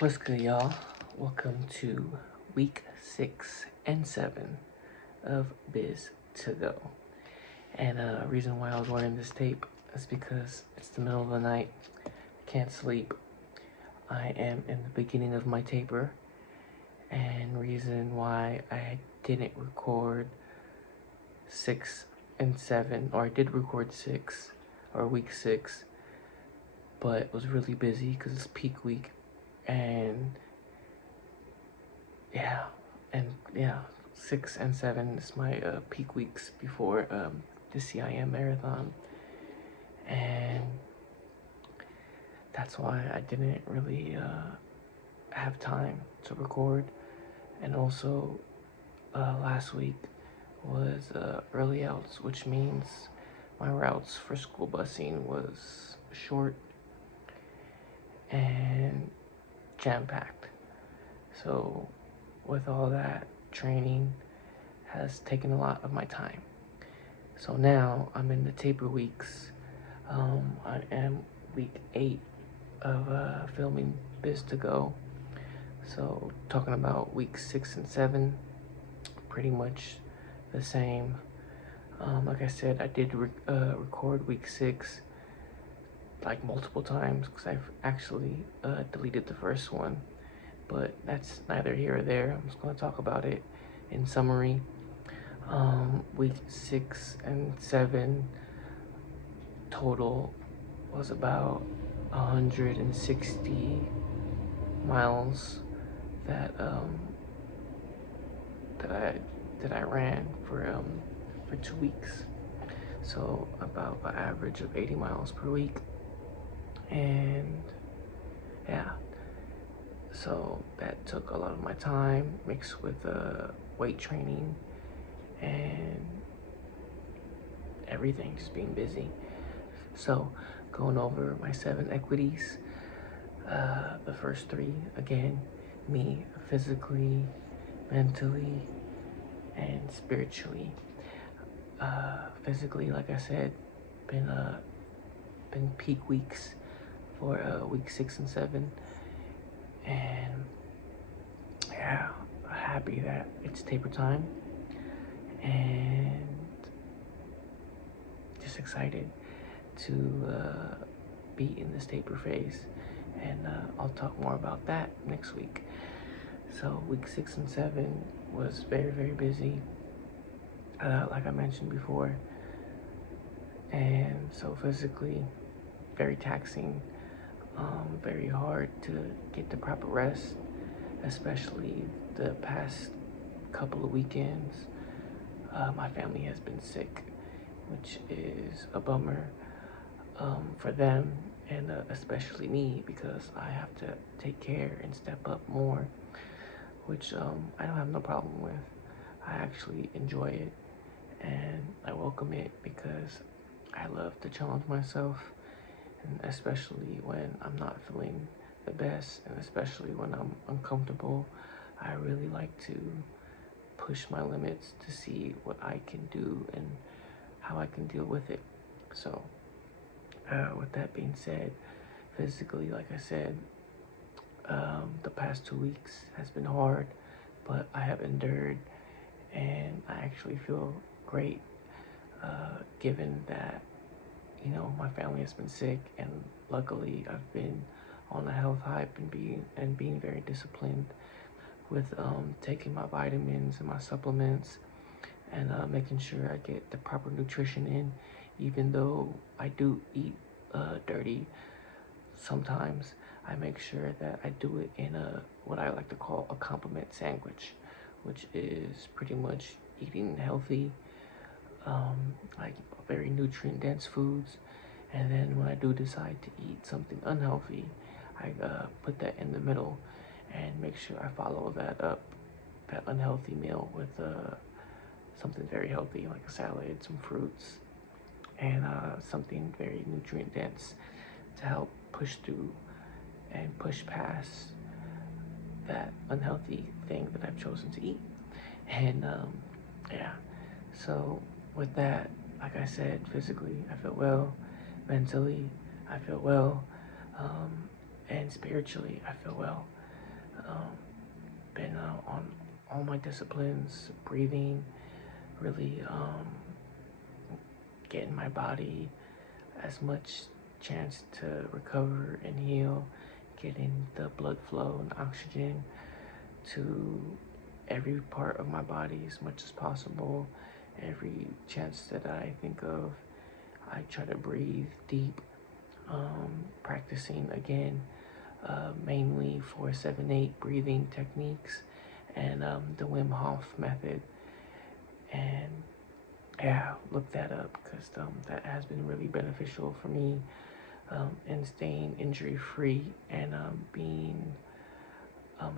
What's good, y'all? Welcome to week 6 and 7 of Biz to Go. And reason why I was wearing this tape is because it's the middle of the night. I can't sleep. I am in the beginning of my taper. And reason why I didn't record 6 and 7, or I did record 6 or week 6, but was really busy because it's peak week. And yeah, 6 and 7 is my peak weeks before the CIM marathon, and that's why I didn't really have time to record. And also, last week was early outs, which means my routes for school busing was short and jam-packed. So with all that, training has taken a lot of my time. So now I'm in the taper weeks. I am week 8 of filming Biz to Go. So talking about week 6 and 7, pretty much the same. Like I said, I did record week 6 like multiple times because I've actually deleted the first one, but that's neither here or there. I'm just going to talk about it in summary. Week 6 and 7 total was about 160 miles that I ran for 2 weeks. So about an average of 80 miles per week. And yeah, so that took a lot of my time, mixed with weight training and everything, just being busy. So going over my 7 equities, the first 3, again, me physically, mentally, and spiritually. Physically, like I said, been peak weeks for week 6 and 7, and yeah, happy that it's taper time, and just excited to be in this taper phase. And I'll talk more about that next week. So week 6 and 7 was very, very busy, like I mentioned before, and so physically very taxing, very hard to get the proper rest, especially the past couple of weekends. My family has been sick, which is a bummer for them, and especially me, because I have to take care and step up more, which I don't have no problem with. I actually enjoy it and I welcome it because I love to challenge myself, and especially when I'm not feeling the best, and especially when I'm uncomfortable. I really like to push my limits to see what I can do and how I can deal with it. So with that being said, physically, like I said, the past 2 weeks has been hard, but I have endured, and I actually feel great, given that, you know, my family has been sick, and luckily I've been on a health hype and being very disciplined with taking my vitamins and my supplements, and making sure I get the proper nutrition in, even though I do eat dirty sometimes. I make sure that I do it in what I like to call a complement sandwich, which is pretty much eating healthy, like very nutrient dense foods, and then when I do decide to eat something unhealthy, I put that in the middle and make sure I follow that up, that unhealthy meal, with something very healthy, like a salad, some fruits, and something very nutrient dense to help push through and push past that unhealthy thing that I've chosen to eat. And yeah, so with that, like I said, physically I feel well, mentally I feel well, and spiritually I feel well. Um, been on all my disciplines, breathing, really getting my body as much chance to recover and heal, getting the blood flow and oxygen to every part of my body as much as possible. Every chance that I think of, I try to breathe deep, practicing again, mainly 4-7-8 breathing techniques and the Wim Hof method. And yeah, look that up because that has been really beneficial for me in staying injury free and being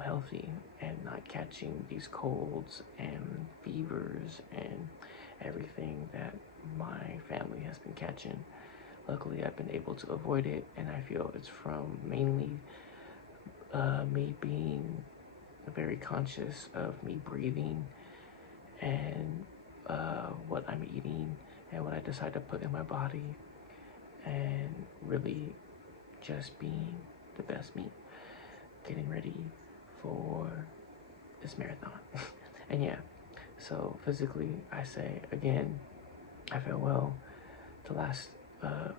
healthy and not catching these colds and fevers and everything that my family has been catching. Luckily, I've been able to avoid it, and I feel it's from mainly me being very conscious of me breathing and what I'm eating and what I decide to put in my body, and really just being the best me, getting ready for this marathon. And yeah, so physically, I say again, I feel well. The last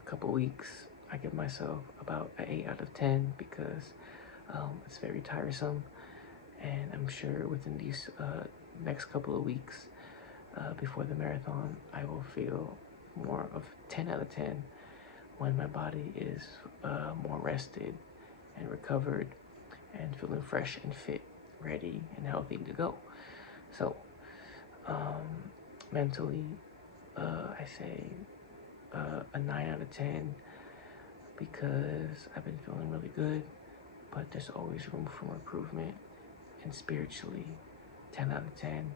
couple weeks, I give myself about an 8 out of 10 because it's very tiresome, and I'm sure within these next couple of weeks before the marathon, I will feel more of 10 out of 10 when my body is more rested and recovered and feeling fresh and fit, ready and healthy to go. So mentally, I say a 9 out of 10 because I've been feeling really good, but there's always room for improvement. And spiritually, 10 out of 10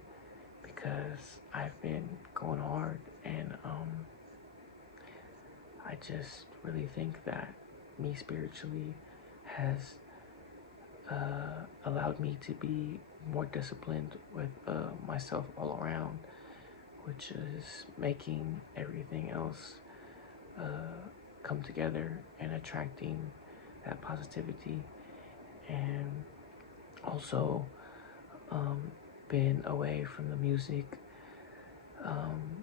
because I've been going hard, and I just really think that me spiritually has allowed me to be more disciplined with myself all around, which is making everything else come together and attracting that positivity. And also been away from the music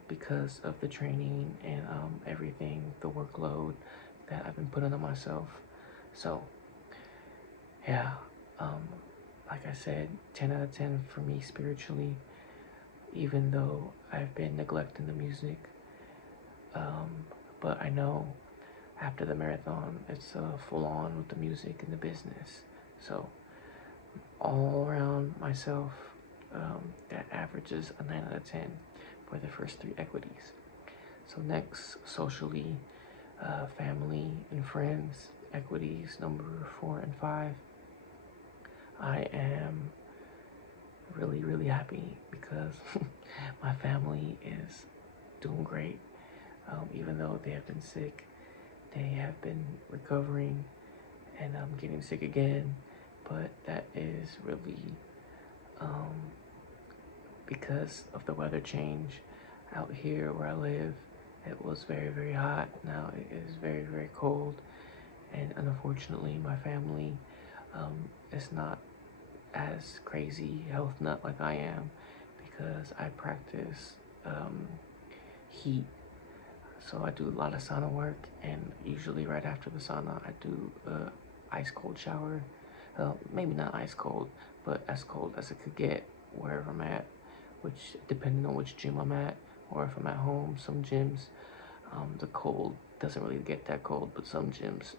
because of the training and everything, the workload that I've been putting on myself. So yeah, like I said, 10 out of 10 for me spiritually, even though I've been neglecting the music. But I know after the marathon, it's full on with the music and the business. So all around myself, that averages a 9 out of 10 for the first 3 equities. So next, socially, family and friends, equities number 4 and 5. I am really happy because my family is doing great. Even though they have been sick, they have been recovering, and I'm getting sick again. But that is really because of the weather change. Out here where I live, it was very hot. Now it is very cold, and unfortunately my family is not as crazy health nut like I am, because I practice heat. So I do a lot of sauna work, and usually right after the sauna I do a ice cold shower. Maybe not ice cold, but as cold as it could get wherever I'm at, which depending on which gym I'm at, or if I'm at home. Some gyms, the cold doesn't really get that cold, but some gyms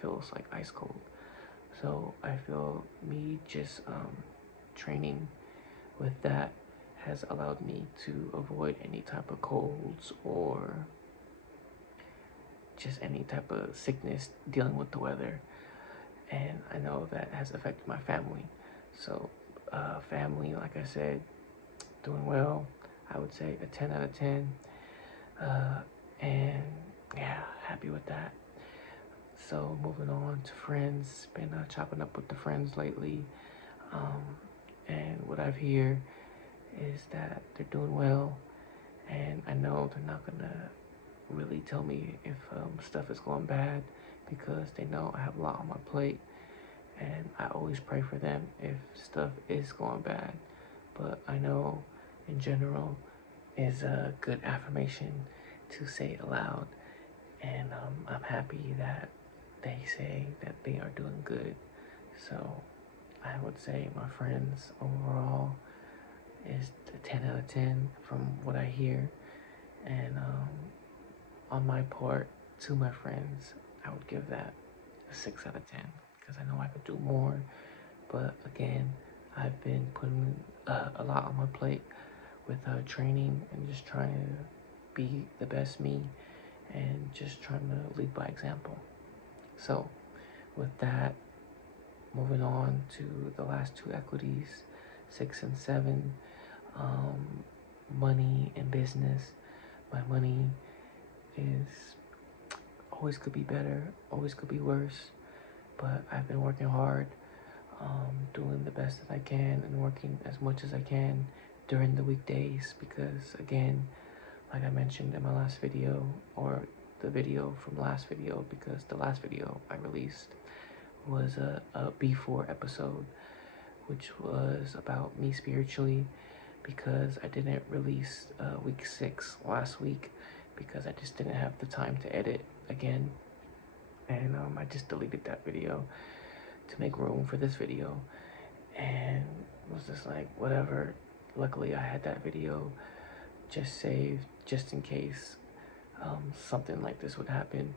feels like ice cold. So I feel me just training with that has allowed me to avoid any type of colds or just any type of sickness dealing with the weather. And I know that has affected my family. So family, like I said, doing well. I would say a 10 out of 10. And yeah, happy with that. So moving on to friends, been chopping up with the friends lately. And what I've heard is that they're doing well. And I know they're not gonna really tell me if stuff is going bad, because they know I have a lot on my plate. and I always pray for them if stuff is going bad. But I know in general is a good affirmation to say aloud, and I'm happy that they say that they are doing good. So I would say my friends overall is a 10 out of 10 from what I hear. And on my part, to my friends, I would give that a 6 out of 10 because I know I could do more. But again, I've been putting a lot on my plate with training and just trying to be the best me and just trying to lead by example. So, with that, moving on to the last two equities, 6 and 7, money and business. My money is always could be better, always could be worse, but I've been working hard, doing the best that I can and working as much as I can during the weekdays because, again, like I mentioned in my last video, or the video from last video, because the last video I released was a B4 episode, which was about me spiritually, because I didn't release week 6 last week because I just didn't have the time to edit again, and I just deleted that video to make room for this video, and was just like, whatever. Luckily I had that video just saved just in case something like this would happen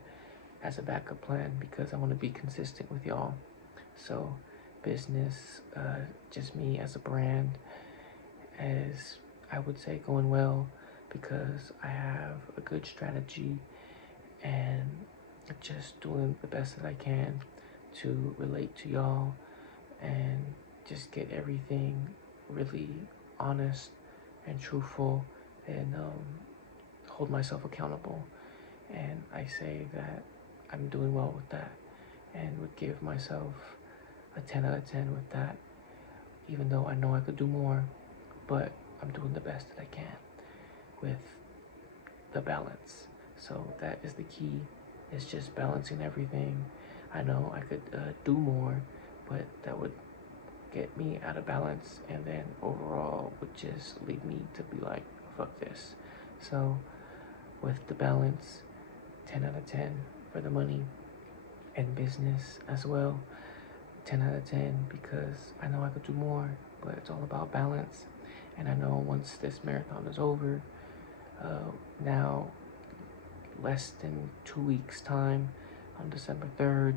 as a backup plan, because I want to be consistent with y'all. So business, just me as a brand, as I would say, going well because I have a good strategy and just doing the best that I can to relate to y'all and just get everything really honest and truthful, and hold myself accountable. And I say that I'm doing well with that and would give myself a 10 out of 10 with that, even though I know I could do more, but I'm doing the best that I can with the balance. So that is the key. It's just balancing everything. I know I could do more, but that would get me out of balance, and then overall would just lead me to be like, fuck this. So with the balance, 10 out of 10 for the money and business as well. 10 out of 10 because I know I could do more, but it's all about balance. And I know once this marathon is over, now less than 2 weeks time, on December 3rd,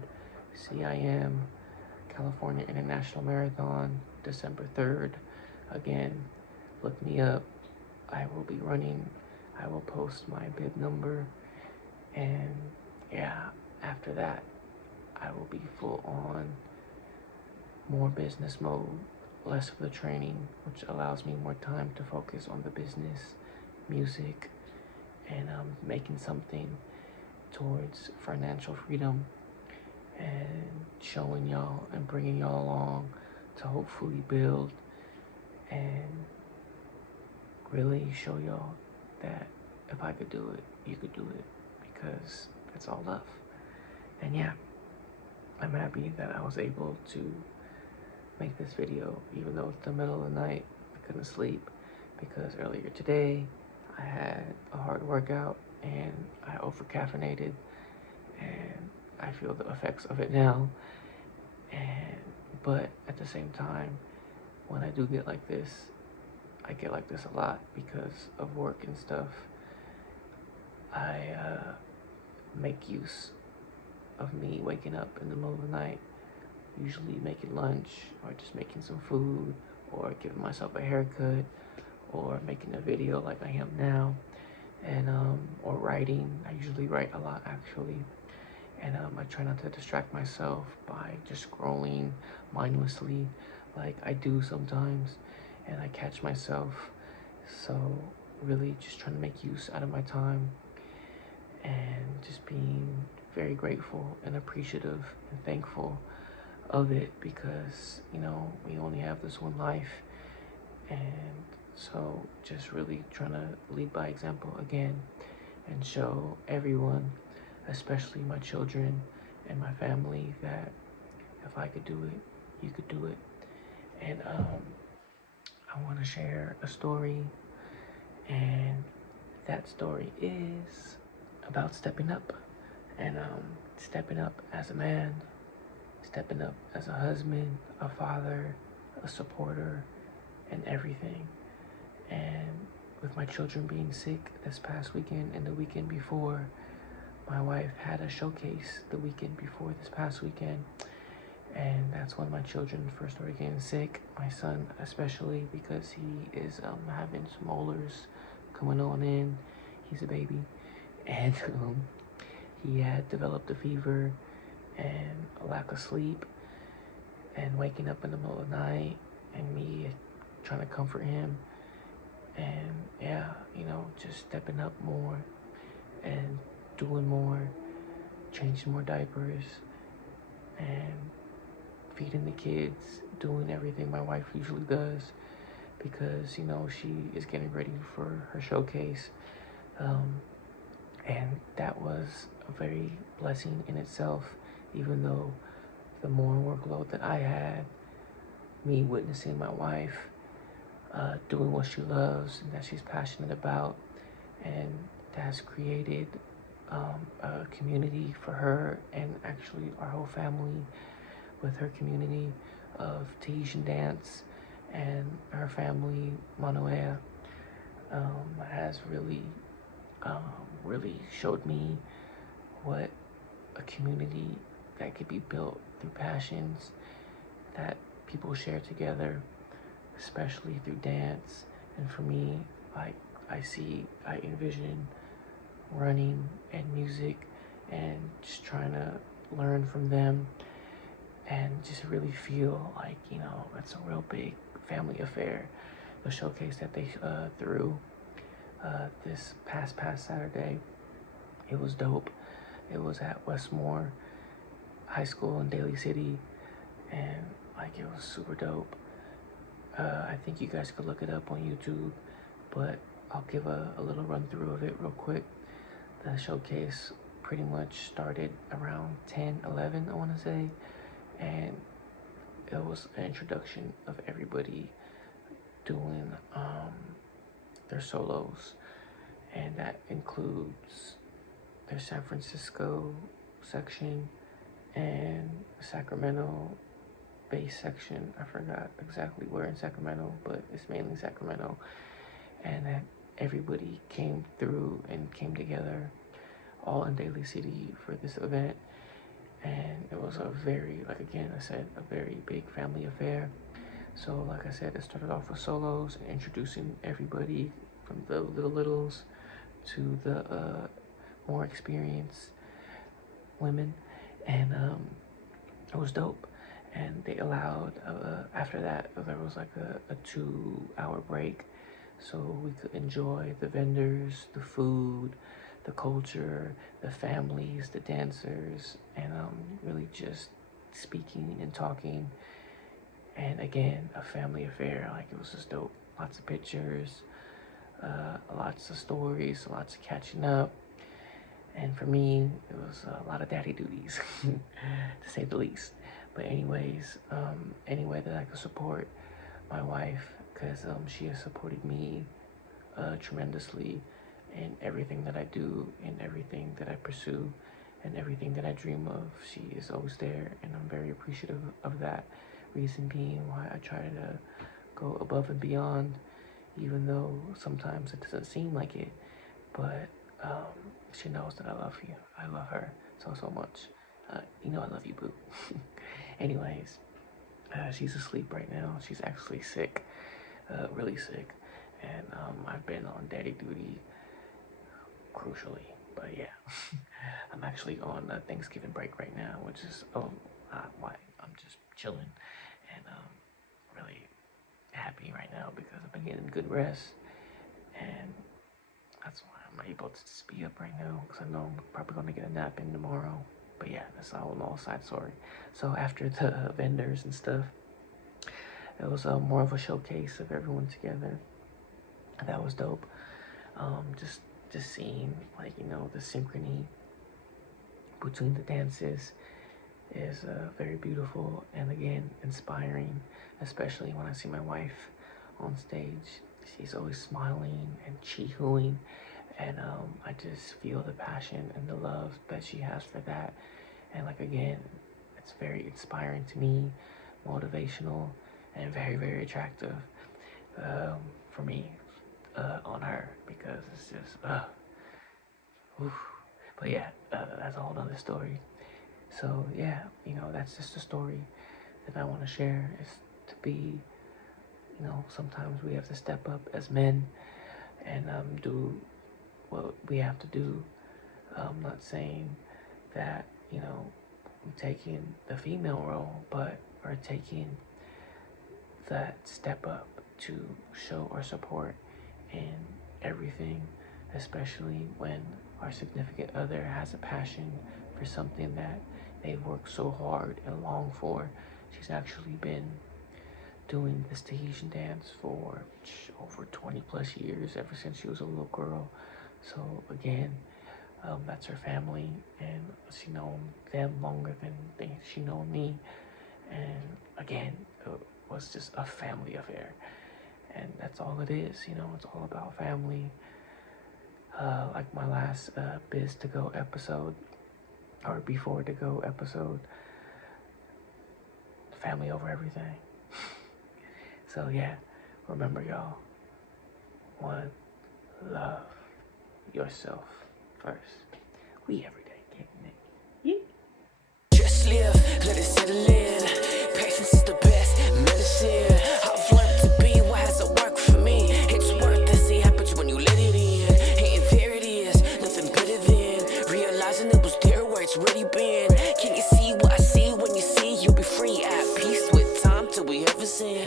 CIM, California International Marathon, December 3rd. Again, look me up. I will be running. I will post my bib number. And yeah, after that, I will be full on more business mode, less of the training, which allows me more time to focus on the business, music, and making something towards financial freedom, and showing y'all and bringing y'all along to hopefully build and really show y'all that if I could do it, you could do it, because it's all love. And yeah, I'm happy that I was able to make this video, even though it's the middle of the night. I couldn't sleep because earlier today I had a hard workout and I over caffeinated, and I feel the effects of it now. But at the same time, when I do get like this, I get like this a lot because of work and stuff. I make use of me waking up in the middle of the night, usually making lunch or just making some food or giving myself a haircut or making a video like I am now, and or writing. I usually write a lot actually, and I try not to distract myself by just scrolling mindlessly like I do sometimes, and I catch myself. So really just trying to make use out of my time and just being very grateful and appreciative and thankful of it, because you know, we only have this one life. And so just really trying to lead by example again and show everyone, especially my children and my family, that if I could do it, you could do it. And I want to share a story, and that story is about stepping up, and stepping up as a man, stepping up as a husband, a father, a supporter, and everything. And with my children being sick this past weekend and the weekend before, my wife had a showcase the weekend before this past weekend, and that's when my children first started getting sick. My son especially, because he is having some molars coming on in. He's a baby, and he had developed a fever and a lack of sleep, and waking up in the middle of the night, and me trying to comfort him. And yeah, just stepping up more and doing more, changing more diapers, and feeding the kids, doing everything my wife usually does, because she is getting ready for her showcase. And that was a very blessing in itself, even though the more workload that I had, me witnessing my wife doing what she loves and that she's passionate about, and that has created a community for her and actually our whole family, with her community of Tahitian dance and her family Manoea, has really showed me what a community that could be built through passions that people share together, especially through dance. And for me, like, I envision running and music and just trying to learn from them, and just really feel like, it's a real big family affair. The showcase that they threw this past Saturday, it was dope. It was at Westmore High School in Daly City, and like, it was super dope. I think you guys could look it up on YouTube, but I'll give a little run through of it real quick. The showcase pretty much started around 10-11, I want to say, and it was an introduction of everybody doing their solos, and that includes their San Francisco section and Sacramento base section. I forgot exactly where in Sacramento, but it's mainly Sacramento. And that everybody came through and came together all in Daly City for this event. And it was a very, like, again, I said, a very big family affair. So like I said, it started off with solos and introducing everybody from the littles to the more experienced women, and it was dope. And they allowed, after that, there was like a 2-hour break, so we could enjoy the vendors, the food, the culture, the families, the dancers, and really just speaking and talking. And again, a family affair. Like, it was just dope. Lots of pictures, lots of stories, lots of catching up. And for me, it was a lot of daddy duties, to say the least. But anyways, any way that I could support my wife, because she has supported me tremendously in everything that I do, in everything that I pursue, and everything that I dream of. She is always there, and I'm very appreciative of that. Reason being why I try to go above and beyond, even though sometimes it doesn't seem like it. But she knows that I love you. I love her so much. I love you, boo. Anyways, she's asleep right now. She's actually sick, really sick. And I've been on daddy duty, crucially. But yeah, I'm actually on a Thanksgiving break right now, which is why I'm just chilling, and really happy right now because I've been getting good rest, and that's why I'm able to just be up right now, because I know I'm probably going to get a nap in tomorrow. But yeah, that's all side story. So after the vendors and stuff, it was more of a showcase of everyone together. That was dope. Just seeing, like, the synchrony between the dances is very beautiful and again inspiring, especially when I see my wife on stage. She's always smiling and chee-hooing, and I just feel the passion and the love that she has for that. And like again, it's very inspiring to me, motivational, and very, very attractive for me on her, because it's just oof. But yeah, that's a whole nother story. So yeah, that's just a story that I want to share, is to be, sometimes we have to step up as men and do what we have to do. I'm not saying that, I'm taking the female role, but we're taking that step up to show our support in everything, especially when our significant other has a passion for something that they work so hard and long for. She's actually been doing this Tahitian dance for over 20 plus years, ever since she was a little girl. So again, that's her family, and she known them longer than she known me. And again, it was just a family affair, and that's all it is. It's all about family. Like my last Biz to Go episode, or Before to Go episode, family over everything. So yeah, remember y'all, one, love yourself first. We every day getting it. Yeah. Just live, let it settle in. Patience is the best medicine. I've learned to be what hasn't worked for me. It's worth to see happens when you let it in. And there it is, nothing better than realizing it was there where it's really been. Can you see what I see? When you see, you'll be free, at peace with time till we ever sin.